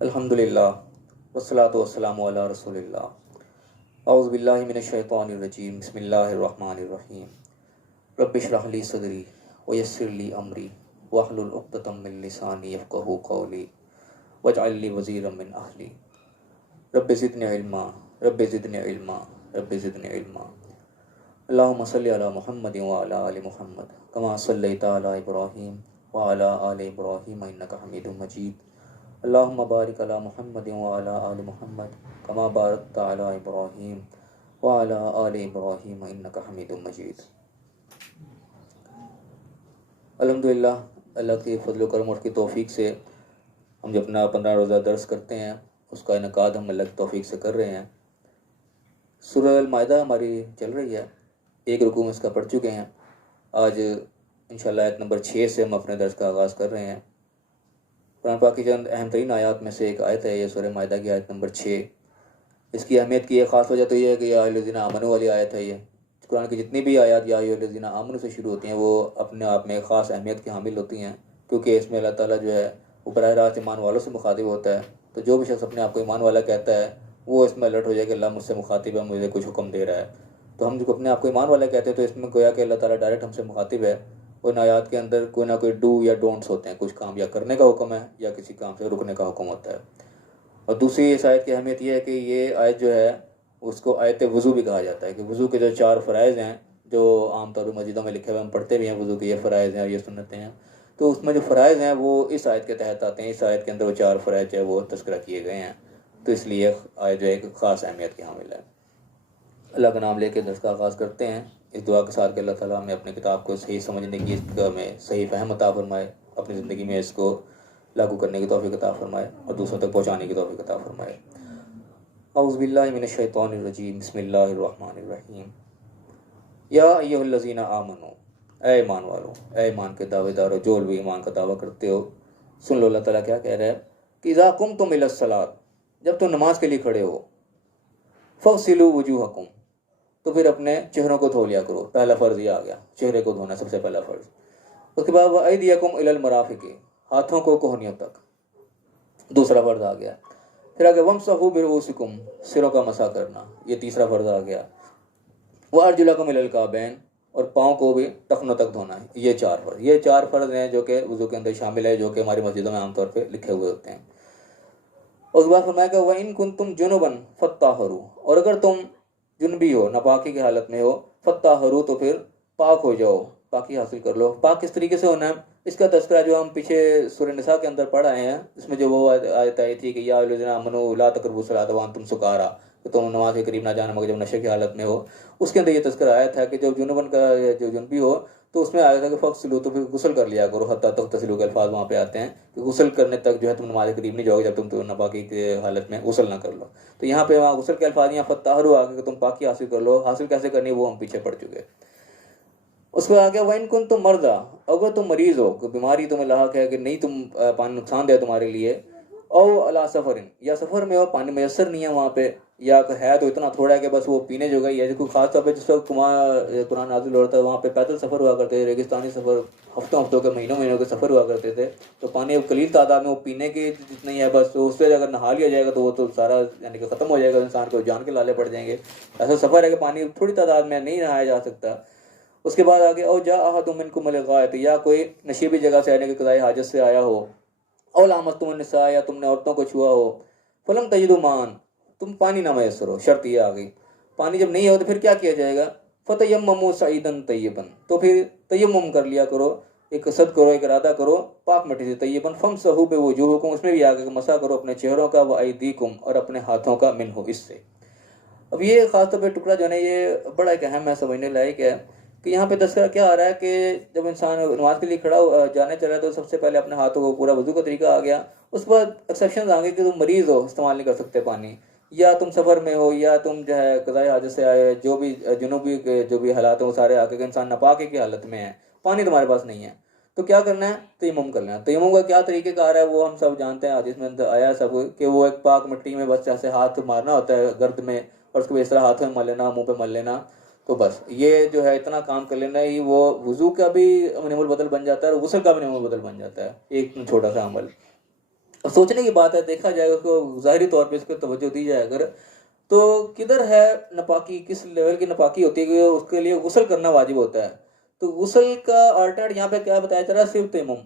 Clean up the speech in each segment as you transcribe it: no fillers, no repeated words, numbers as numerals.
अल्हम्दुलिल्लाह वस्सलातु वस्सलामु अला रसूलिल्लाह औज़ु बिल्लाहि मिनश शैतानिर रजीम बिस्मिल्लाहिर रहमानिर रहीम रब्बिश रह ली सदरी व यस्सिर ली अमरी वहलुल उक़दतम मिन लिसानी यफ़क़हू क़ौली वजअल ली वज़ीरम मिन अहली रब्बि ज़िदनी इल्मा रब्बि ज़िदनी इल्मा रब्बि ज़िदनी इल्मा अल्लाहुम्मा सल्लि अला मुहम्मदिन व अला आलि मुहम्मद कमा सल्लैता अला इब्राहीम व अला आलि इब्राहीम इन्नका हमीदुम मजीद अल्लाहुम्मा बारिक अला मुहम्मदिन व अला आलि मुहम्मद कमा बारकता अला इब्राहीम व अला आलि इब्राहीम इन्नका हमीदुम मजीद। अल्हम्दुलिल्लाह, अल्लाह की फजल करम और की तौफीक से हम जो अपना 15 रोज़ा दर्स करते हैं उसका इनकाद हम अल्लाह की तौफीक से कर रहे हैं। सूरह अल-माइदा हमारी चल रही है, एक रुकू में इसका पढ़ चुके हैं। आज इंशाअल्लाह आयत नंबर 6 से हम अपने दर्स का आगाज़ कर रहे हैं। कुरान पाक की चंद अहम तरीन आयत में से एक आयत है ये सूरह माइदा की आयत नंबर 6। इसकी अहमियत की एक ख़ास वजह तो ये है कि या अय्युहल्लज़ीना आमनू वाली आयत है। ये कुरान की जितनी भी आयत या अय्युहल्लज़ीना आमनू से शुरू होती हैं वो अपने आप में एक ख़ास अहमियत की हामिल होती हैं, क्योंकि इसमें अल्लाह ताला जो है वो बराह रास्त ईमान वालों से मुखातिब होता है। तो जो भी शख्स अपने आप को ईमान वाला कहता है वो इसमें अलर्ट हो जाए कि अल्लाह मुझसे मुखातिब है, मुझे कुछ हुक्म दे रहा है। तो हम जो अपने आप को ईमान वाला कहते हैं तो इसमें गोया कि अल्लाह ताला डायरेक्ट हमसे मुखातिब है। उन आयात के अंदर कोई ना कोई डू या डोंट्स होते हैं, कुछ काम या करने का हुक्म है या किसी काम से रुकने का हुक्म होता है। और दूसरी इस आयत की अहमियत यह है कि ये आयत जो है उसको आयत वज़ू भी कहा जाता है, कि वज़ू के जो 4 फ़राइज़ हैं जो आमतौर पर मस्जिदों में लिखे हुए हम पढ़ते भी हैं, वज़ू के ये फ़राइज़ हैं और ये सुन्नतें हैं, तो उसमें जो फ़राइज़ हैं वो इस आयत के तहत आते हैं। इस आयत के अंदर वो 4 फ़राइज़ जो है वो तज़किरा किए गए हैं, तो इसलिए आयत जो है एक ख़ास अहमियत की हामिल है। अल्लाह का नाम लेकर दर्स का आगाज़ करते हैं इस दुआ के साथ कि अल्लाह ताला हमें अपनी किताब को सही समझने की, हमें सही फ़हम अता फ़रमाए, अपनी ज़िंदगी में इसको लागू करने की तौफ़ीक़ अता फ़रमाए और दूसरों तक पहुँचाने की तौफ़ीक़ अता फ़रमाए। औज़ु बिल्लाहि मिनश शैतानिर रजीम बिस्मिल्लाहिर रहमानिर रहीम या अय्युहल्लज़ीना आमनू, ऐ ईमान वालो, ऐ ईमान के दावेदारों, जो भी ईमान का दावा करते हो, सुन लो अल्लाह ताला क्या कह रहा है कि इज़ा कुमतुम इलस सलात, जब तुम नमाज के लिए खड़े हो, फ़ग़सिलू वुजूहकुम, तो फिर अपने चेहरों को धो लिया करो। पहला फ़र्ज़ ये आ गया, चेहरे को धोना सबसे पहला फ़र्ज़। उसके बाद वअयदियकुम इलल मराफ़िक़, हाथों को कोहनियों तक, दूसरा फ़र्ज़ आ गया। फिर आगे वमसहू बिरुऊसिकुम, सिरों का मसा करना, ये तीसरा फ़र्ज़ आ गया। वअरजुलकुम इलल काबैन, और पाँव को भी टखनों तक धोना है। ये 4 फ़र्ज़, ये 4 फ़र्ज़ हैं जो कि वज़ू के अंदर शामिल है, जो कि हमारी मस्जिदों में आमतौर पर लिखे हुए होते हैं। उसके बाद फरमाया कि वइन कुंतुम जुनुबन फत्ताहरू, और अगर तुम जुनबी हो, नापाकी की हालत में हो, फत्ताहरू, तो फिर पाक हो जाओ, पाकी हासिल कर लो। पाक किस तरीके से होना है इसका तज़किरा जो हम पीछे सूरह निसा के अंदर पढ़ आए हैं, इसमें जो वो आयत आई थी कि या अय्युहल्लज़ीना आमनू ला तक़रबू सलात व अंतुम सुकारा, कि तुम नमाज के करीब ना जाना मगर जब नशे की हालत में हो। उसके अंदर ये तज़किरा आया था कि जब जुनुबन का जो जुनबी हो तो उसमें आया था कि फ़ग़सिलू, तो फिर गुस्ल कर लिया करो, हत्ता तग़तसिलू के अल्फाज वहाँ पे आते हैं कि गुस्ल करने तक जो है तुम नमाज के करीब नहीं जाओगे जब तुम तो नापाकी की हालत में गुस्ल ना कर लो। तो यहाँ पे वहाँ गुस्ल के अल्फाज, यहाँ फत्ताहरू आ गए कि तुम पाकी हासिल कर लो। हासिल कैसे करनी है वो हम पीछे पढ़ चुके। उसके बाद आगे वइन कुन तुम मर्दा, अगर तुम मरीज हो, कोई बीमारी तुम्हें लाहक है कि नहीं, तुम पानी नुकसानदेह तुम्हारे लिए, और अला सफ़रिन, या सफ़र में हो, पानी मैसर नहीं है वहाँ पे, या है तो इतना थोड़ा है कि बस वो पीने जो गई है। कोई खास तौर पे जिस वक्त कुरान नाज़िल हो रहा था वहाँ पे पैदल सफ़र हुआ करते थे, रेगिस्तानी सफ़र, हफ्तों हफ्तों के महीनों के सफ़र हुआ करते थे, तो पानी अब कलील तादाद में वो पीने की जितनी है बस, तो उससे अगर नहा लिया जाएगा तो वो तो सारा यानी कि ख़त्म हो जाएगा, इंसान को जान के लाले पड़ जाएंगे। ऐसा सफ़र है कि पानी थोड़ी तादाद में नहीं नहाया जा सकता। उसके बाद आगे और जा अहदुम मिनकुम मिल गायत, या कोई नशीबी जगह से आने की क़ज़ाए हाजत से आया हो, और लामस्तुमुन निसा, या तुमने औरतों को छुआ हो, फलम तजिदु मान, तुम पानी ना मैसर हो। शर्त ये आ गई, पानी जब नहीं हो तो फिर क्या किया जाएगा, फ़तयम्ममू सईदन तय्यबन, तो फिर तयम्मुम कर लिया करो, एक कसद करो, एक इरादा करो पाक मिट्टी से, तय्यबन फमसहू बिवुजूहिकुम, उसमें भी आगे मसा करो अपने चेहरों का, व अयदीकुम, और अपने हाथों का, मिनहु, इससे। अब ये खासतौर पर टुकड़ा जो है ना ये बड़ा एक अहम है, समझने लायक है कि यहाँ पे तस्करा क्या आ रहा है कि जब इंसान नमाज के लिए खड़ा जाने चला तो सबसे पहले अपने हाथों को, पूरा वजू का तरीका आ गया। उसके बाद एक्सेप्शन आ गए कि तुम मरीज हो, इस्तेमाल नहीं कर सकते पानी, या तुम सफ़र में हो, या तुम जो है क़ज़ाए हाजत से आए, जो भी जुनूबी के जो भी हालात हैं वो सारे आके, इंसान नापाकी की हालत में है, पानी तुम्हारे पास नहीं है, तो क्या करना है, तयम्मुम करना है। तयम्मुम का क्या तरीके का आ रहा है वो हम सब जानते हैं, हदीस में आया सब कि वो एक पाक मिट्टी में बस ऐसे हाथ मारना होता है गर्द में, और उसके बाद इस तरह हाथ में मल लेना, मुँह पे मल लेना। तो बस ये जो है इतना काम कर लेना ही वो वज़ू का भी नियमुल बदल बन जाता है और गुस्ल का भी नियमुल बदल बन जाता है, एक छोटा सा अमल। अब सोचने की बात है, देखा जाए उसको ज़ाहिरी तौर पे इसको तवज्जो दी जाए अगर, तो किधर है नपाकी, किस लेवल की नपाकी होती है कि उसके लिए गुस्ल करना वाजिब होता है। तो गुस्ल का अल्टरनेट यहाँ पे क्या बताया जा रहा है, सिर्फ तयम्मुम।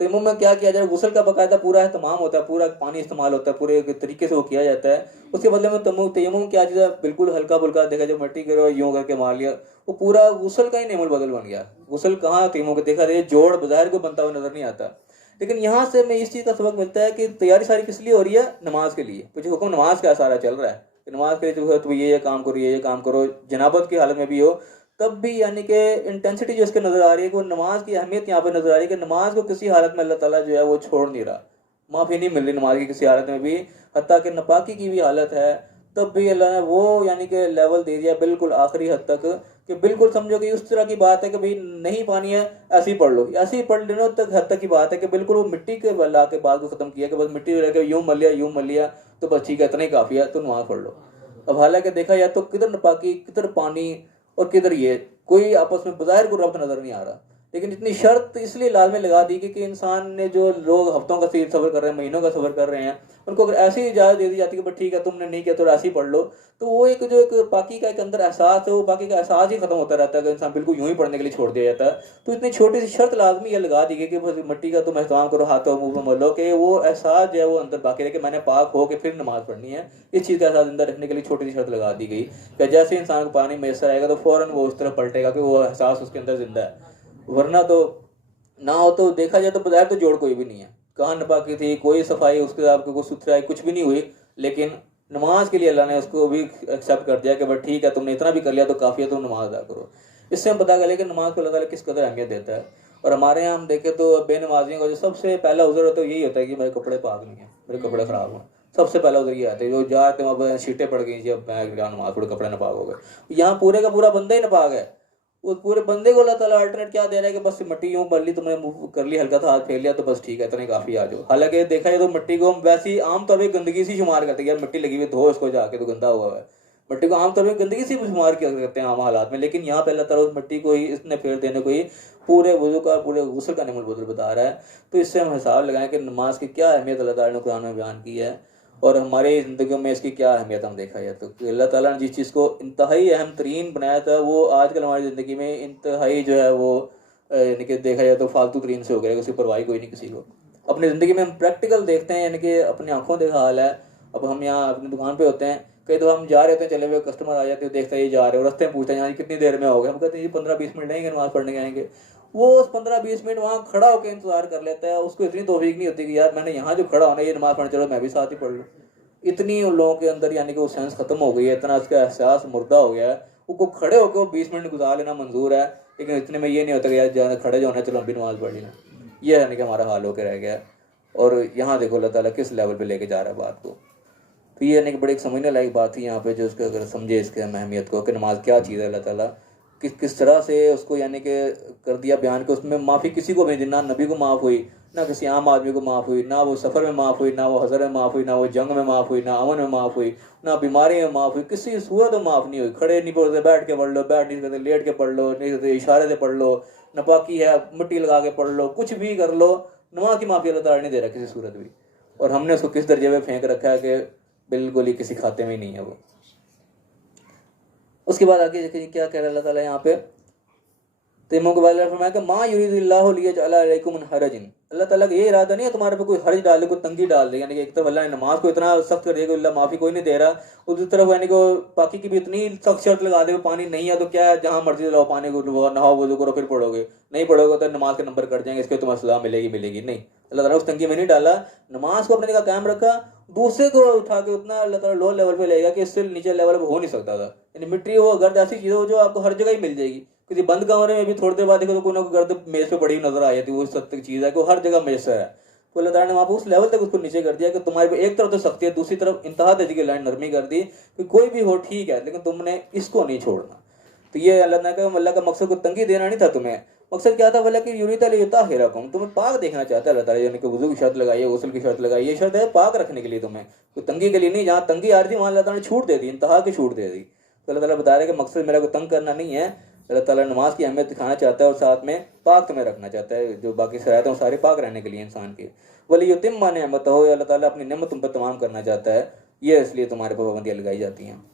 तयम्मुम में क्या किया जाए, गुस्ल का बाकायदा पूरा एहतमाम होता है, पूरा पानी इस्तेमाल होता है, पूरे तरीके से वो किया जाता है। उसके बदले में तयम्मुम क्या चीज़ है, बिल्कुल हल्का फुल्का देखा जाए, मिट्टी करो यूँ करके मार लिया, वो पूरा गुस्ल का ही नेमुल बदल बन गया। गुस्ल कहाँ तयम्मुम को देखा जाए जोड़ बाहर को बनता हुआ नजर नहीं आता। लेकिन यहाँ से हमें इस चीज़ का सबक मिलता है कि तैयारी सारी किस लिए हो रही है, नमाज के लिए। कुछ हुक्म नमाज का सारा चल रहा है, नमाज के लिए जो है तो ये काम करो, ये काम करो, जनाबत की हालत में भी हो तब भी, यानी कि इंटेंसिटी जो इसके नज़र आ रही है कि वो नमाज की अहमियत यहाँ पे नज़र आ रही है कि नमाज को किसी हालत में अल्लाह ताला जो है वो छोड़ नहीं रहा, माफ़ी नहीं मिल रही नमाज की किसी हालत में भी, हत्ता कि नपाकी की भी हालत है तब भी अल्लाह ने वो यानी कि लेवल दे दिया बिल्कुल आखिरी हद तक कि बिल्कुल समझो कि उस तरह की बात है कि भाई नहीं पानी है ऐसे ही पढ़ लो, ऐसे ही पढ़ लेना तक हद तक की बात है कि बिल्कुल वो मिट्टी के ला के बात को ख़त्म किया कि बस मिट्टी लगा यूँ मल लिया तो बस ठीक है, इतना ही काफ़ी है, तो नमाज पढ़ लो। अब हालांकि देखा जाए तो किधर नपाकी, किधर पानी और किधर ये, कोई आपस में बाहर को रब्त नज़र नहीं आ रहा। लेकिन इतनी शर्त इसलिए लाजमी लगा दी कि इंसान ने, जो लोग हफ्तों का सफ़र कर रहे हैं, महीनों का सफ़र कर रहे हैं, उनको अगर ऐसी इजाज़त दे दी जाती है कि ठीक है तुमने नहीं किया तो ऐसे ही पढ़ लो, तो वो एक जो एक पाकी का एक अंदर एहसास है, वो पाकी का एहसास ही खत्म होता रहता है कि इंसान बिल्कुल यूं ही पढ़ने के लिए छोड़ दिया जाता है। तो इतनी छोटी सी शर्त लाजमी ये लगा दी गई कि बस मिट्टी का तुम एहतमाम करो, हाथों मुँह में मलो, कि वो एहसास जो है वो अंदर बाकी रहे कि मैंने पाक हो के फिर नमाज पढ़नी है। इस चीज़ का एहसास अंदर रखने के लिए छोटी सी शर्त लगा दी गई कि जैसे इंसान को पानी मैसर आएगा तो फ़ौरन वो उस तरफ पलटेगा कि वो एहसास उसके अंदर जिंदा है। वरना तो ना हो तो देखा जाए तो बाहर तो जोड़ कोई भी नहीं है, कहाँ नपाकी थी, कोई सफाई उसके आपको कोई सुथराई कुछ भी नहीं हुई। लेकिन नमाज के लिए अल्लाह ने उसको भी एक्सेप्ट कर दिया कि भाई ठीक है तुमने इतना भी कर लिया तो काफ़ी है, तुम नमाज अदा करो। इससे हम पता करें कि नमाज को अल्लाह ताला किस कदर अहमियत देता है। और हमारे यहाँ हम देखें तो बेनमाजियों का जो सबसे पहला उज़र होता है यही होता है कि मेरे कपड़े पाक नहीं है, मेरे कपड़े ख़राब हैं। सबसे पहला उधर ये आता है, जो जाते वहाँ सीटें पड़ गई जी, अब मैं नमाज पढ़, कपड़े नापाक हो गए। यहाँ पूरे का पूरा बंदा ही नापाक है। उस पूरे बंदे को अल्लाह ताला अल्टरनेट क्या दे रहा है कि बस मिट्टी यूं कर ली, तुमने मुंह कर ली, हल्का सा हाथ फेर लिया तो बस ठीक है, इतने काफ़ी आ जाओ। हालांकि देखा जाए तो मिट्टी को हम वैसे ही आमतौर पर गंदगी से शुमार करते हैं, यार मिट्टी लगी हुई धो इसको जाके तो गंदा हुआ है। मिट्टी को आमतौर पर गंदगी से शुमार किया करते हैं आम हालात में, लेकिन यहाँ पे अल्लाह ताला उस मिट्टी को ही, इसने फेर देने को ही पूरे वजू का, पूरे गुस्ल का निमल बदल बता रहा है। तो इससे हम हिसाब लगाएं कि नमाज की क्या अहमियत अल्लाह ताला ने कुरान में बयान की है और हमारी ज़िंदगी में इसकी क्या अहमियत हम देखा जाए तो अल्लाह ताला ने जिस चीज़ को इंतहाई अहम तरीन बनाया था वो आजकल हमारी ज़िंदगी में इंतहाई जो है वो यानी कि देखा जाए तो फालतू तरीन से हो गया, उसकी परवाही कोई नहीं किसी को। अपनी ज़िंदगी में हम प्रैक्टिकल देखते हैं, यानी कि अपनी आंखों देखा हाल है। अब हम यहाँ अपनी दुकान पे होते हैं, कई तो हम जा रहे होते हैं, चले हुए कस्टमर आ जाते हैं, देखते हैं ये जा रहे हो, रास्ते में पूछते हैं यहाँ कितनी देर में आओगे, हम कहते हैं ये 15-20 मिनट लगेंगे, नमाज़ पढ़ने के आएंगे। वो उस 15-20 मिनट वहाँ खड़ा होकर इंतजार कर लेता है, उसको इतनी तौफीक नहीं होती कि यार मैंने यहाँ जो खड़ा होना है ये नमाज़ पढ़ने, चलो मैं भी साथ ही पढ़ लूँ। इतनी उन लोगों के अंदर यानी कि वो सेंस खत्म हो गई है, इतना उसका एहसास मुर्दा हो गया है। वो खड़े होकर वो 20 मिनट गुजार लेना मंजूर है, लेकिन इतने में ये नहीं होता कि यार जहाँ खड़े जो होना चलो हम भी नमाज पढ़ लेना। ये यानी कि हमारा हाल होकर रह गया है। और यहाँ देखो अल्लाह ताला किस लेवल पे लेके जा रहा है बात को। तो ये यानी कि बड़ी एक समझने लायक बात थी यहाँ पे, जो उसके अगर समझे इसके अहमियत को कि नमाज क्या चीज़ है, अल्लाह ताला किस तरह से उसको यानी कि कर दिया बयान कि उसमें माफ़ी किसी को भी नहीं, ना नबी को माफ़ हुई, ना किसी आम आदमी को माफ़ हुई, ना वो सफ़र में माफ़ हुई, ना वो हज़र में माफ़ हुई, ना वो जंग में माफ़ हुई, ना अमन में माफ़ हुई, ना बीमारी में माफ़ हुई, किसी सूरत में माफ़ नहीं हुई। खड़े नहीं पढ़ते बैठ के पढ़ लो, बैठ नहीं सकते लेट के पढ़ लो, नहीं सकते इशारे से पढ़ लो, नपाकी है मिट्टी लगा के पढ़ लो, कुछ भी कर लो, नमाज की माफ़ी अल्लाह ताला नहीं दे रहा किसी सूरत भी। और हमने उसको किस दर्जे में फेंक रखा है कि बिल्कुल ही किसी खाते में ही नहीं है वो। उसके बाद आगे देखिए क्या कह रहा है अल्लाह ताला यहाँ पे, तयम्मुम के बारे में फरमाया कि मा युरिदुल्लाहु लियजअल अलैकुम मिन हरजिन, अल्लाह ताला का ये इरादा नहीं है तुम्हारे पे कोई हर्ज डाल दे, कोई तंगी डाल दे। यानी कि एक तरफ अल्लाह ने नमाज को इतना सख्त कर दिया कि अल्लाह माफ़ी कोई नहीं दे रहा, दूसरी तरफ यानी कि पाकी की भी इतनी सख्त शर्त लगा दे, पानी नहीं है तो क्या है, जहाँ मर्जी लाओ पानी को, नहाओ वजू करो फिर पढ़ोगे, नहीं पढ़ोगे तो नमाज के नंबर कट जाएंगे, इसके तुम्हें सज़ा मिलेगी नहीं। अल्लाह ताला उस तंगी में नहीं डाला, नमाज को अपने जगह कायम रखा, दूसरे को उठा के उतना अल्लाह ताला लो लेवल पे लेगा कि इससे नीचे लेवल पे हो नहीं सकता था। यानी मिट्टी वो गर्द ऐसी चीज़ हो जो आपको हर जगह ही मिल जाएगी। किसी बंद कमरे में भी थोड़ी देर बाद देखो तो कोई ना कोई गर्द मेज पे पड़ी हुई नजर आ जाती है, वो सख्त चीज़ है कि वो हर जगह मैसर है। तो अल्लाह ताला ने वहाँ पर उस लेवल तक उसको नीचे कर दिया कि तुम्हारे पे एक तरफ तो सख्ती है, दूसरी तरफ इंतहा दर्जे की लाइन नरमी कर दी कि कोई भी हो ठीक है लेकिन तुमने इसको नहीं छोड़ना। तो ये अल्लाह का मकसद को तंगी देना नहीं था तुम्हें, मकसद क्या था, बोला कि यूरिता लियुताहिरकुम, तुम्हें पाक देखना चाहता है अल्लाह ताला, यानी कि वुजू की शर्त लगाई है, गुस्ल की शर्त लगाई है, ये शर्त है पाक रखने के लिए तुम्हें, कोई तंगी के लिए नहीं। जहाँ तंगी आ रही थी वहाँ अल्लाह ताला ने छूट दे दी, इंतहा की छूट दे दी। तो अल्लाह ताला बता रहे हैं कि मकसद मेरा को तंग करना नहीं है, अल्लाह ताला नमाज की अहमियत दिखाना चाहता है और साथ में पाक तुम्हें रखना चाहता है, जो बाकी शरायत हैं वो सारे पाक रहने के लिए इंसान के। वलियुतिम्मा निअमतहू, अल्लाह ताला अपनी नेमत तुम पर तमाम करना चाहता है, ये इसलिए तुम्हारे पर पाबंदियाँ लगाई जाती हैं।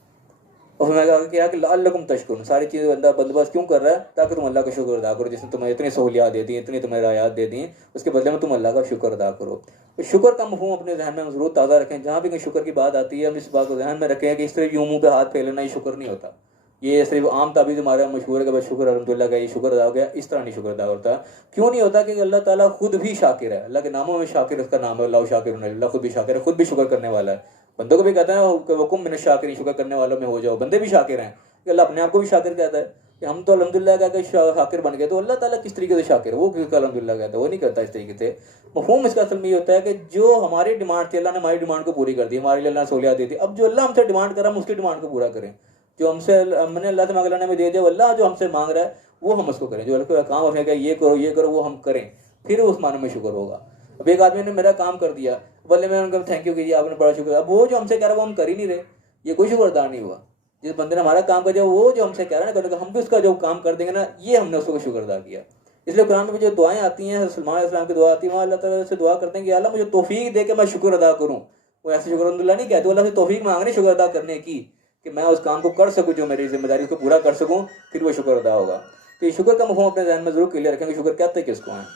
और फिर मैं कहा कि लअल्लकुम तशकुरून, सारी चीज़ें अल्लाह बंदोबस्त क्यों कर रहा है, ताकि तुम अल्लाह का शुक्र अदा करो, जिसने तुम्हें इतनी सहूलियात दे दी, इतनी तुम्हें रायात दे दी, उसके बदले में तुम अल्लाह का शुक्र अदा करो। तो शुक्र का मफहूम अपने जहन में ज़रूर ताज़ा रखें, जहाँ भी कहीं शुक्र की बात आती है हम इस बात को जहन में रखें कि इस तरह यूं मुँह पे हाथ फैलाना ही शुक्र नहीं होता। ये सिर्फ आम ताबीज़ हमारा मशहूर है कि बस शुक्र अल्हम्दुलिल्लाह का, ये शुक्र अदा हो गया, इस तरह नहीं शुक्र अदा होता। क्यों नहीं होता कि अल्लाह ताला खुद भी शाकिर है, अल्लाह के नामों में शाकिर उसका नाम है, अल्लाह शाकिर, अल्लाह खुद भी शाकिर है, खुद भी शुक्र करने वाला है। बंदों को भी कहता है वकुम मिन शाकिरीन, शुक्र करने वालों में हो जाओ, बंदे भी शाकिर हैं, कि अल्लाह अपने आप को भी शाकिर कहता है कि हम तो अल्हम्दुलिल्लाह का शाकिर बन गए। तो अल्लाह ताला किस तरीके से शाकिर है, वो किसका अल्हम्दुलिल्लाह कहता है, वो नहीं करता इस तरीके से। मफहूम इसका असल में ये होता है कि जो हमारी डिमांड थी अल्लाह ने हमारी डिमांड को पूरी कर दी, हमारे लिए अल्लाह ने सहूलियत दी थी, अब जो अल्लाह हमसे डिमांड कर रहा है हम उसकी डिमांड को पूरा करें। जो हमसे हमने अल्लाह से मांगा हमें दे दे, अल्लाह जो हमसे मांग रहा है वो हम उसको करें, जो अल्लाह का काम है ये करो वो हम करें, फिर उस मानो में शुक्र होगा। अब एक आदमी ने मेरा काम कर दिया, बोले मैं उनका थैंक यू कीजिए, आपने बड़ा शुक्र, अब वो जो हमसे कह रहा है वो हम कर ही नहीं रहे, ये कोई शुक्र अदा नहीं हुआ। जिस बंदे ने हमारा काम कर दिया वो जो हमसे कह रहा है ना, हम भी उसका जो काम कर देंगे ना, ये हमने उसको शुक्र अदा किया। इसलिए कुरान में जो दुआएं आती हैं, सलमान अलैहिस्सलाम की दुआ आती है, वहाँ अल्लाह ताला से दुआ करते हैं कि अल्लाह मुझे तौफीक दे के मैं शुक्र अदा करूँ। वो ऐसे शुक्र अल्हम्दुलिल्लाह नहीं कहते, अल्लाह से तौफीक मांग रहे शुक्र अदा करने की, कि मैं उस काम को कर सकूँ, जो मेरी जिम्मेदारी उसको पूरा कर सकूँ, फिर वो शुक्र अदा होगा। तो ये शुक्र का मफहूम अपने ज़हन में जरूर क्लियर रखेंगे, शुक्र कहते हैं किसको हैं।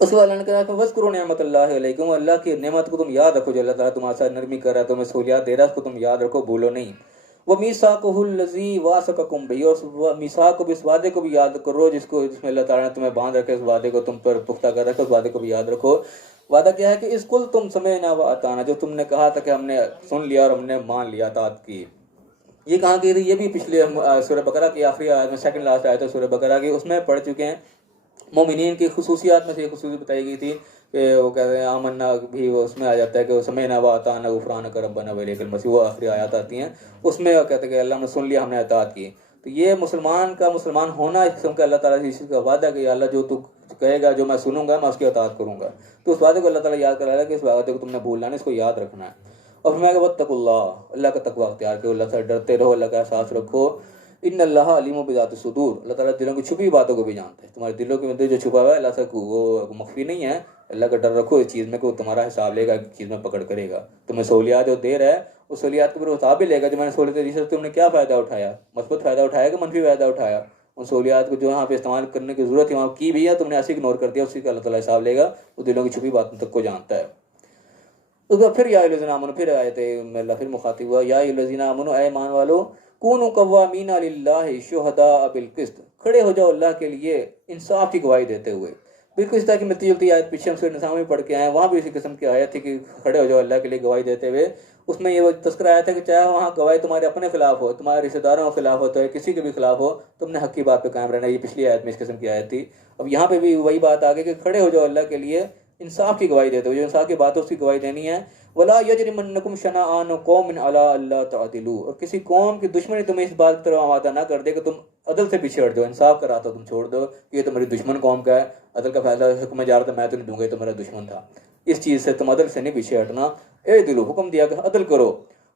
उसके बाद अल्लाह ने कहा वज़्कुरू निअमतल्लाहि अलैकुम, अल्लाह की नेमत को तुम याद रखो, जो अल्लाह ताला तुम्हारे साथ नरमी कर रहा है, तुम्हें सहूलियत दे रहा है, उसको तुम याद रखो, भूलो नहीं। वो मीसाकुहुल्लज़ी वासक़कुम बिही, और मीसाक को भी, इस वादे को भी याद करो जिसको जिसमें अल्लाह ताला ने तुम्हें बांध रखे, उस वादे को तुम पर पुख्ता कर रखा, उस वादे को भी याद रखो। वादा क्या है कि इस कुल तुम समझना व अताना, जो तुमने कहा था कि हमने सुन लिया और हमने मान लिया, तात की। ये कहाँ की थी, ये भी पिछले हम सूरह बकरा की आखिरी आयत में, सेकंड लास्ट आयत है सूरह बकरा की, उसमें पढ़ चुके हैं। मोमिनीन की खुसूसियात में से एक खुसूसी बताई गई थी कि वो कहते हैं आमन्ना भी, वो उसमें आ जाता है कि वो समयना व अताना गुफरानक रब्बना व इलैकल मसीह, वो आखिरी आयत आती हैं, उसमें कहते हैं कि अल्लाह ने सुन लिया, हमने अतात की। तो ये मुसलमान का मुसलमान होना इस किस्म का अल्लाह ताला से इस चीज़ का वादा कि अल्लाह जो तू कहेगा, जो मैं सुनूंगा, मैं उसकी अतात करूँगा। तो उस वादे को अल्लाह ताला याद करा रहा है कि इस वादे को तुमने भूलना नहीं, इसको याद रखना है। और फिर मैं वत्तकुल्लाह, अल्लाह का तकवा अख्तियार करो, अल्लाह से डरते रहो, अल्लाह का एहसास रखो। इन्नल्लाह अलीमुम बिज़ाति सुदूर, अल्लाह ताला दिलों की छुपी बातों को भी जानते हैं, तुम्हारे दिलों के अंदर जो छुपा हुआ है अल्लाह से वो मख्फी नहीं है। अल्लाह का डर रखो इस चीज़ में कि वो तुम्हारा हिसाब लेगा, एक चीज़ में पकड़ करेगा। तुम्हें सहूलियात जो दे रहा है उस सहूलियात को फिर हिसाब भी लेगा, जो मैंने सहूलियत दी, तुमने क्या फ़ायदा उठाया, मस्बत फ़ायदा उठाया कि मनफी फ़ायदा उठाया। उन सहूलियात को जो यहाँ पे इस्तेमाल करने की ज़रूरत है वहाँ की भी है, तुमने ऐसे इग्नोर कर दिया, उसी का अल्लाह ताला हिसाब लेगा, वो दिलों की छुपी बातों तक को जानता है। उसके बाद फिर या अय्युहल्लज़ीना आमनू, फिर आए थे अल्लाह फिर मुखातिब हुआ, या अय्युहल्लज़ीना आमनू, ऐ ईमान वालो, कूनू कव्वामीना लिल्लाहि शुहदाअ बिल क़िस्त, खड़े हो जाओ अल्लाह के लिए इंसाफ की गवाही देते हुए। बिल्कुल इस तरह की मिलती जुलती आयत पीछे हम सूरह निसा में पढ़ के आए, वहाँ भी इसी किस्म की आयत थी कि खड़े हो जाओ अल्लाह के लिए गवाही देते हुए। उसमें ये तस्करा आया था कि चाहे वहाँ गवाही तुम्हारे अपने खिलाफ हो, तुम्हारे रिश्तेदारों के खिलाफ हो, तो किसी के भी खिलाफ हो, तुमने हक की बात पे कायम रहना। ये पिछली आयत में इस किस्म की आयत थी। अब यहाँ पे भी वही बात आ गई कि खड़े हो जाओ अल्लाह के लिए इंसाफ की गवाही देते हुए, जो इंसाफ की बात है उसकी गवाही देनी है। वला यजरिमन्नकुम शनआन कौमिन अला अल्ला तअदिलू, और किसी कौम की दुश्मनी तुम्हें इस बात की तरफ आमादा ना कर दे कि तुम अदल से पीछे हट जाओ, इंसाफ का रास्ता तुम छोड़ दो कि ये तो मेरी दुश्मन कौम का है, अदल का फैसला हुक्म जा रहा था, मैं तो नहीं दूंगा, ये तो मेरा दुश्मन था। इस चीज़ से तुम अदल से नहीं पीछे हटना। ए दिलो, हुक्म दिया कि अदल करो,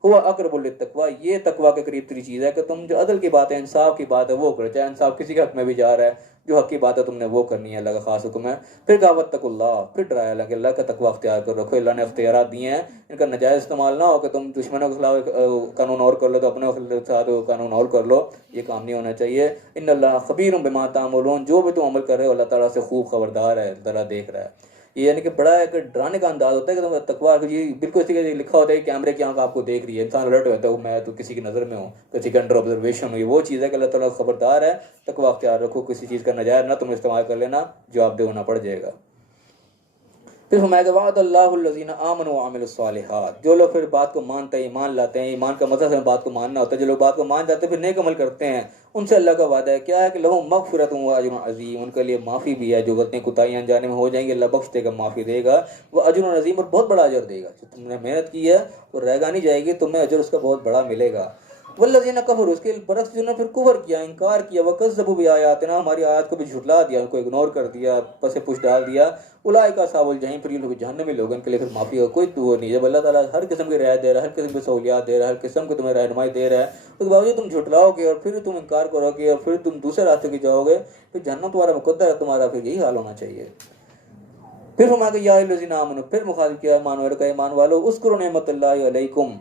हुआ अक़रबुल लित्तक़वा, ये तकवा के करीब तेरी चीज़ है कि तुम जो अदल की बात है, इंसाफ की बात है वो करो, चाहे इंसाफ किसी के हक में भी जा रहा है, जो हक की बात है तुमने वो करनी है, अल्लाह का खास हुक्म है। फिर कहा वत्तकुल्लाह, फिर डराया अल्लाह का तकवा अख्तियार कर रखो, अल्लाह ने अख्तियारात दिए हैं, इनका नाजायज़ इस्तेमाल ना हो कि तुम दुश्मनों के खिलाफ कानून और कर लो तो अपने के साथ कानून और कर लो, ये काम नहीं होना चाहिए। इन्नल्लाह खबीरुम बिमा तामलून, जो भी तुम अमल कर रहे हो अल्लाह ताला से खूब खबरदार है, अल्लाह ताला देख रहा है। ये यानी कि बड़ा एक डराने का अंदाज होता है कि तुम तकवा, ये बिल्कुल इसी के लिखा होता है कैमरे की आंख आपको देख रही है, इंसान अलर्ट होता है, मैं तो किसी की नज़र में हूँ, किसी के अंडर ऑब्जर्वेशन हुई, वो चीज़ है कि अल्लाह ताला खबरदार है। तकवा अख्तियार रखो, किसी चीज़ का नजायज़ ना तुम इस्तेमाल कर लेना, जवाब देना पड़ जाएगा। फिर फरमाया वादल्लाहुल्लज़ीना आमनू व अमिलुस्सालिहात, जो लोग फिर बात को मानते हैं, ईमान लाते हैं, ईमान का मतलब है बात को मानना होता है, जो लोग बात को मान जाते हैं फिर नेक अमल करते हैं, उनसे अल्लाह का वादा है क्या है कि लहुम मग़फ़िरतुन व अज्रुन अज़ीम, उनके लिए माफ़ी भी है, जो गलतियाँ कुताहियाँ अनजाने में हो जाएंगी अल्लाह बख्श देगा, माफ़ी देगा। वह अज्रुन अज़ीम, और बहुत बड़ा अजर देगा, जो तुमने मेहनत की है वो रहेगा नहीं जाएगी, तुम्हें अजर उसका बहुत बड़ा मिलेगा। वल्लज़ीना कफ़रू, उसके बरक्स जिन्होंने फिर कुफ़र किया, इनकार किया, वकज़्ज़बू बिआयातिना, हमारी आयत को भी झुठला दिया, उनको इग्नोर कर दिया, पसे पुश डाल दिया, उलाइका अस्हाबुल जहीम, फिर ये लोग जहन्नमी लोगों के लिए फिर माफ़ी का कोई वो नहीं। जब अल्लाह ताला हर किस्म की रियायत दे रहा है, हर किस्म की सहूलियात दे रहा है, हर किस्म की तुम्हें रहनुमाई दे रहा है, उसके बावजूद तुम झुठलाओगे और फिर तुम इनकार करोगे और फिर तुम दूसरे रास्ते की जाओगे, फिर जहन्नम तुम्हारा मुकद्दर है, तुम्हारा फिर यही हाल होना चाहिए। फिर फरमाया या अय्युहल्लज़ीना आमनू, फिर मुखातिब किया ईमान वालों, उज़कुरू निअमतल्लाहि अलैकुम,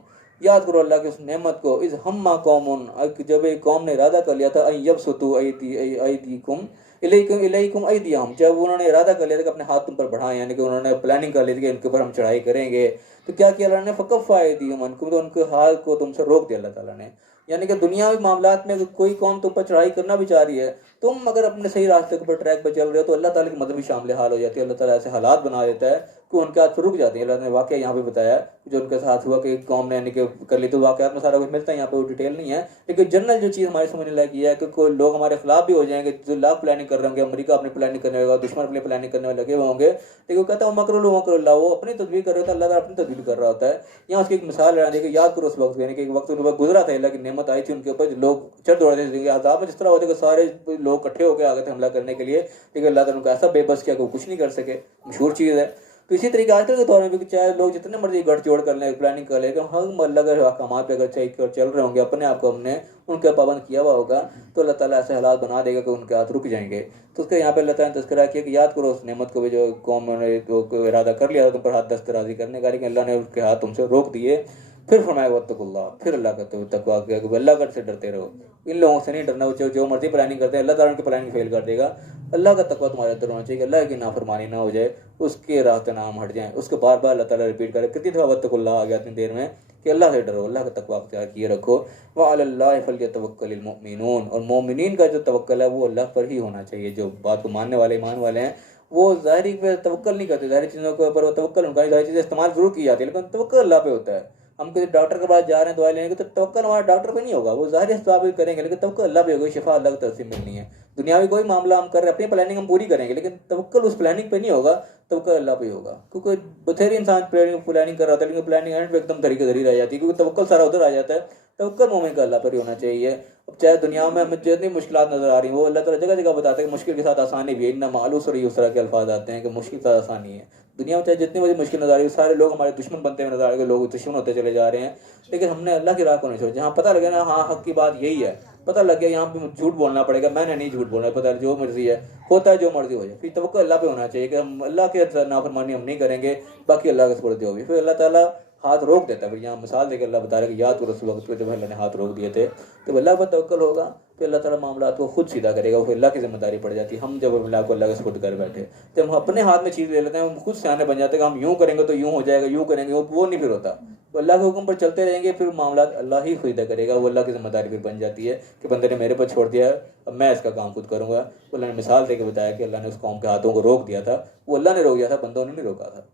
याद करो अल्लाह की उस नेमत को, इज़ हम्मा कौमुन, जब एक कौम ने इरादा कर लिया था, अन यबसुतू अयदीकुम इलैकुम अयदियहुम, जब उन्होंने इरादा कर लिया था कि अपने हाथ तुम पर बढ़ाएं, यानी कि उन्होंने प्लानिंग कर ली थी कि इनके ऊपर हम चढ़ाई करेंगे, तो क्या किया अल्लाह ने, फ़कफ़्फ़ा अयदीहुम अन्कुम, तो उनके हाथ को तुमसे रोक दिया अल्लाह ताला ने। यानी कि दुनियावी मामलात में कोई कौम तुम पर चढ़ाई करना भी चाह रही है, तुम अगर अपने सही रास्ते के ऊपर ट्रैक पर चल रहे हो, तो अल्लाह ताला की मदद भी शामिल हाल हो जाती है। अल्लाह ताला ऐसे हालात बना देता है कि उनके हाथ पर रुक जाते हैं। अल्लाह ने वाक़या यहाँ पे बताया जो उनके साथ हुआ कि कौम ने यानी कि कर ली, तो वाक़यात में सारा कुछ मिलता है, यहाँ पे वो डिटेल नहीं है, लेकिन जनरल जो चीज़ हमारे समझने लायक ये है कि कोई लोग हमारे खिलाफ भी हो जाएंगे, जो लाख प्लानिंग कर रहे होंगे, अमेरिका अपनी प्लानिंग करने लगा, दुश्मन अपनी प्लानिंग करने में लगे हुए होंगे, लेकिन वो कहता है मकरुल्लाह, वो अपनी तदबीर कर रहे होता है, अल्लाह ताला अपनी तदबीर कर रहा होता है। यहाँ उसकी एक मिसाल है, देखिए याद करो उस वक्त, यानी कि एक वक्त उनके ऊपर गुजरा था, अल्लाह की नेमत आई थी उनके ऊपर, लोग चढ़ दौड़े थे, अज़ाब में जिस तरह होते कि सारे लोग इकट्ठे होकर आ गए थे हमला करने के लिए, लेकिन अल्लाह ताला उनको ऐसा बेबस किया कि वो कुछ नहीं कर सके, मशहूर चीज़ है। तो इसी तरीके आजकल के दौर में भी चाहे लोग जितने मर्जी गठजोड़ कर लें, प्लानिंग कर लें, हम अल्लाह के अहकामात पे अगर चल रहे होंगे, अपने आप को हमने उनके पाबंद किया हुआ होगा, तो अल्लाह ताला ऐसे हालात बना देगा कि उनके हाथ रुक जाएंगे। तो उसके यहाँ पे अल्लाह ताला ने तज़किरा किया कि याद करो उस नेमत को भी जो कौम ने तो इरादा कर लिया था तुम पर हाथ दस्तराजी करने का, लेकिन अल्लाह ने उसके हाथ तुमसे रोक दिए। फिर फरमाया वत्तकुल्लाह, फिर अल्लाह का तकवा किया कि अल्लाह का से डरते रहो, इन लोगों से नहीं डरना, जो मर्जी प्लानिंग करते हैं, अल्लाह ताला उनकी प्लानिंग फेल कर देगा। अल्लाह का तकवा तुम्हारे अंदर होना चाहिए, अल्लाह की नाफरमानी ना हो जाए, उसके रास्ते नाम हट जाए। उसके बार बार अल्लाह ताला रिपीट करे, कितनी दफ़ा वत्तकुल्लाह आ गया इतनी देर में कि अल्लाह से डरो, अल्लाह का तकवा अख्तियार किए रखो। व अलल्लाहि फल्यतवक्कलिल मुमिनून, और मोमिनीन का जो तवक्कल है वो अल्लाह पर ही होना चाहिए। जो बात को मानने वाले ईमान वाले हैं वो ज़ाहिरी पे तवक्कल नहीं करते, ज़ाहिरी चीज़ों के ऊपर वो तवक्कल उनका, ज़ाहिरी चीज़ें इस्तेमाल ज़रूर की जाती है, लेकिन तवक्कल अल्लाह पे होता है। हम किसी डॉक्टर के पास जा रहे हैं दवाई लेने के, तो तवक्कल हमारा डॉक्टर पे नहीं होगा, वो ज़ाहिर अस्बाब भी करेंगे, लेकिन तवक्कल अल्लाह पे होगा, शिफा अल्लाह की तरफ से मिलनी है। दुनियावी कोई मामला हम कर रहे हैं, अपनी प्लानिंग हम पूरी करेंगे, लेकिन तवक्कल उस प्लानिंग पे नहीं होगा, तवक्कल अल्लाह पे होगा। क्योंकि बथेरे इंसान प्लानिंग कर रहा था, लेकिन प्लानिंग एंड पे एकदम धरी के धरी रह जाती है, क्योंकि तवक्कल सारा उधर आ जाता है। तवक्कल मोमिन का अल्लाह पर ही होना चाहिए। अब चाहे दुनिया में हमें जितनी मुश्किलात नजर आ रही हैं, वो अल्लाह ताला जगह जगह बताते हैं कि मुश्किल के साथ आसानी भी है, इन्ना माल उसर युसरा के अल्फाज आते हैं कि मुश्किल के साथ आसानी है। दुनिया में चाहे जितनी बड़ी मुश्किल नजर आ रही है, सारे लोग हमारे दुश्मन बनते हुए नजर आ रहे हैं, लोग दुश्मन होते चले जा रहे हैं, लेकिन हमने अल्लाह की राह को नहीं छोड़ा। जहाँ पता लगे ना हाँ हक की बात यही है, पता लग गया यहाँ पे झूठ बोलना पड़ेगा, मैंने नहीं झूठ बोलना, पता जो मर्जी है होता है, जो मर्जी हो जाए, फिर तवक्कुल अल्लाह पे होना चाहिए कि हम अल्लाह के नाफरमानी हम नहीं करेंगे, बाकी अल्लाह के सुपुर्द होगी। फिर अल्लाह ताला हाथ रोक देता है। फिर यहाँ मिसाल देकर अल्लाह बता रहा है कि याद करो उस वक्त को जब अल्लाह ने हाथ रोक दिए थे, तो अल्लाह पर तवक्कुल होगा, फिर अल्लाह ताला मामलात को खुद सीधा करेगा, फिर अल्लाह की जिम्मेदारी पड़ जाती है। हम जब अल्लाह को अल्लाह के सुपुर्द कर बैठे, जब हम अपने हाथ में चीज़ ले लेते हैं, हम खुद सियाने बन जाते हैं कि हम यूँ करेंगे तो यूँ हो जाएगा, यूँ करेंगे वो नहीं फिर होता। तो अल्लाह के हुक्म पर चलते रहेंगे, फिर मामलात अल्लाह ही खुद करेगा, वो अल्लाह की जिम्मेदारी फिर बन जाती है कि बंदे ने मेरे पर छोड़ दिया है, अब मैं इसका काम खुद करूँगा। अल्लाह ने मिसाल देकर बताया कि अल्लाह ने उस कौम के हाथों को रोक दिया था, वो अल्लाह ने रोक दिया था, बंदों ने नहीं रोका था।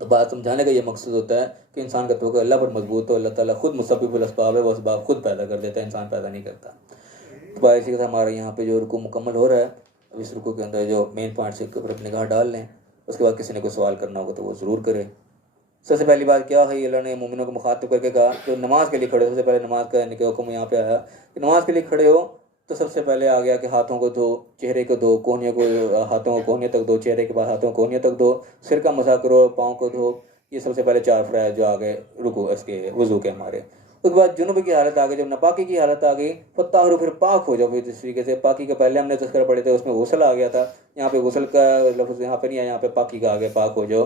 तो बात समझाने का ये मकसद होता है कि इंसान का तवक्कुल अल्लाह पर मजबूत हो, अल्लाह ताला खुद मुसब्बिबुल असबाब है, वो असबाब खुद पैदा कर देता है, इंसान पैदा नहीं करता। तो बात इसी के साथ हमारा यहाँ पे जो रुकू मुकम्मल हो रहा है, अब इस रुकू के अंदर जो मेन पॉइंट से ऊपर अपनी निगाह डाल लें, उसके बाद किसी ने कोई सवाल करना होगा तो वो ज़रूर करें। सबसे पहली बात क्या है, अल्लाह ने मोमिनों को मुखातिब करके कहा जो नमाज के लिए खड़े हो, सबसे पहले नमाज का यानी कि हुक्म यहाँ पे आया कि नमाज के लिए खड़े हो, तो सबसे पहले आ गया कि हाथों को धो, चेहरे को धो, कोहनियों को, हाथों को कोहनियों तक धो, चेहरे के बाद हाथों को कोहनियों तक धो, सिर का मसा करो, पाँव को धो। ये सबसे पहले 4 फ़राइज़ जो आ गए रुकू इसके वज़ू के हमारे। उसके बाद जुनूब की हालत आ गई, जब नापाकी की हालत आ गई, फताहरु, फिर पाक हो जाओ। इस तरीके से पाकी का पहले हमने तज़किरा पढ़े थे, उसमें गुस्ल आ गया था, यहाँ पे गुस्ल का लफ्ज़ यहाँ पे नहीं आया, यहाँ पे पाकी का आ गया, पाक हो जाओ।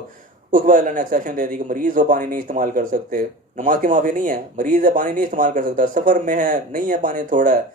उसके बाद अल्लाह ने एक्सेप्शन दे दी कि मरीज़ हो, पानी नहीं इस्तेमाल कर सकते, नमाज की माफ़ी नहीं है, मरीज़ है पानी नहीं इस्तेमाल कर सकता, सफ़र में है नहीं है पानी थोड़ा है,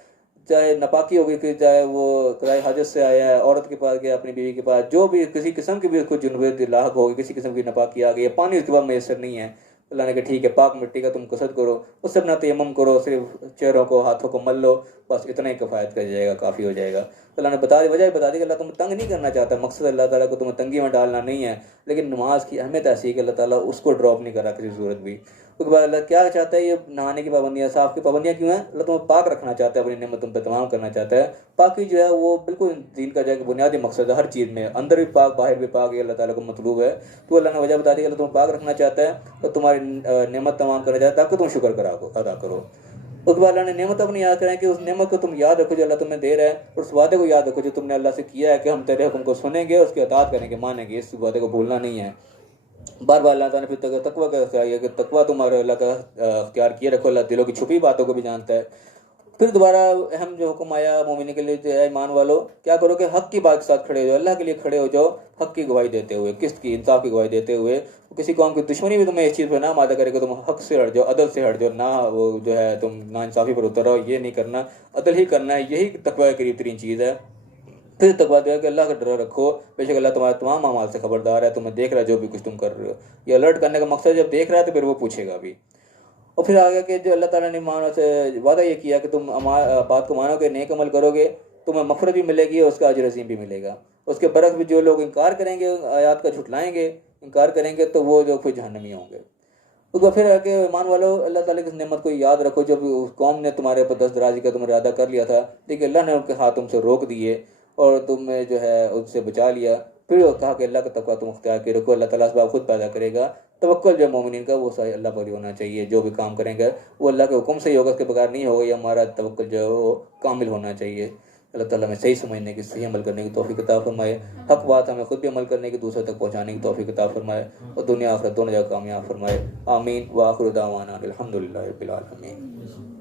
चाहे नापाकी हो गई, फिर चाहे वो किराए हाजत से आया है, औरत के पास गया, अपनी बीवी के पास, जो भी किसी किस्म की भी उसको जुनूबत लाहक हो गई, किसी किस्म की नापाकी आ गई है, पानी उसके बाद मैसर नहीं है, अल्लाह ने कहा ठीक है, पाक मिट्टी का तुम कसरत करो, उससे अपना तयम्मुम करो, सिर्फ चेहरों को हाथों को मल लो, बस इतना ही किफ़ायत कर जाएगा, काफ़ी हो जाएगा। तो अल्लाह ने बता दी, वजह बता दी कि अल्लाह तुम्हें तंग नहीं करना चाहता, मकसद अल्लाह ताला को तुम्हें तंगी में डालना नहीं है, लेकिन नमाज की अहमियत ऐसी है कि अल्लाह ताला उसको ड्रॉप नहीं कर रहा किसी सूरत भी। उसके बाद अल्लाह क्या चाहता है, ये नहाने की पाबंदियाँ, साफ़ की पाबंदियाँ क्यों हैं? अल्लाह तुम्हें पाक रखना चाहता है, अपनी नेमत तुम पे तमाम करना चाहता है। पाकी जो है वो बिल्कुल दीन का जो है बुनियादी मकसद है, हर चीज़ में, अंदर भी पाक बाहर भी पाक, ये अल्लाह ताला को मतलूब है। तो अल्लाह ने वजह बता दी कि अल्लाह तुम्हें पाक रखना चाहता है और तुम्हारी नेमत तमाम करना चाहता है ताकि तुम शुक्र अदा करो। उसके बाद अल्लाह ने नेमत अपनी याद कराएं कि उस नेमत को तुम याद रखो जो अल्लाह तुम्हें दे रहा है, और उस वादे को याद रखो जो तुमने अल्लाह से किया है कि हम तेरे हुक्म को सुनेंगे, उसकी अताअत करेंगे, मानेंगे। इस वादे को भूलना नहीं है। बार बार अल्लाह ताला ने फिर तकवा का चाहिए कि तकवा तुम्हारे अल्लाह का अख्तियार किए रखो। अल्लाह दिलों की छुपी बातों को भी जानता है। फिर दोबारा अहम जो हुक्म आया मोमिन के लिए, जो है ईमान वालों क्या करो कि हक की बात के साथ खड़े हो जाओ, अल्लाह के लिए खड़े हो जाओ, हक की गवाही देते हुए, किस्त की, इंसाफ की गवाही देते हुए। किसी कौम की दुश्मनी भी तुम्हें इस चीज़ पर ना मादा करे कि तुम हक से हट जाओ, अदल से हट जाओ, ना वो जो है तुम ना इंसाफी पर उतर आओ, ये नहीं करना, अदल ही करना है। यही तकवा की करीब तरीन चीज़ है। फिर तकवा जो है कि अल्लाह का डर रखो, बेशक अल्लाह तुम्हारे तमाम अमाल से खबरदार है, तुम्हें देख रहा है जो भी कुछ तुम कर रहे हो। ये अलर्ट करने का मकसद, जब देख रहा है तो फिर वो पूछेगा भी। और फिर आगे कि जो अल्लाह ताला ने मानो से वादा ये किया कि तुम बात को मानोगे, नेक अमल करोगे, तुम्हें मग़फ़िरत भी मिलेगी और उसका अजर अज़ीम भी मिलेगा। उसके बरक्स भी जो लोग इनकार करेंगे, आयत का झुटलाएंगे, इनकार करेंगे, तो वो जो फिर जहन्नमी होंगे। उसको फिर आगे ईमान वालों, अल्लाह ताला की इस नेमत को याद रखो। जब उस कौम ने तुम्हारे ऊपर दस्तदराजी का तुम इरादा कर लिया था, लेकिन अल्लाह ने उनके हाथ तुमसे रोक दिए और तुम्हें जो है उनसे बचा लिया। फिर वो कहा कि अल्लाह का तक़वा तुम अख्तियार के रखो, अल्लाह ताला असबाब खुद पैदा करेगा। तवक्कुल जो मोमिन का वो सारे अल्लाह पर ही होना चाहिए। जो भी काम करेंगे वो अल्लाह के हुक्म से ही होगा, उसके बगैर नहीं होगा। ये हमारा तवक्कुल जो है वो कामिल होना चाहिए। अल्लाह ताला हमें सही समझने की, सही अमल करने की तौफीक अता फरमाए। हक बात हमें खुद भी अमल करने की, दूसरों तक पहुँचाने की तौफीक अता फरमाए, और दुनिया आखिरत दोनों जगह कामयाब फरमाए। आमीन। व आखिरु दावाना अनिल हम्दुलिल्लाहि रब्बिल आलमीन।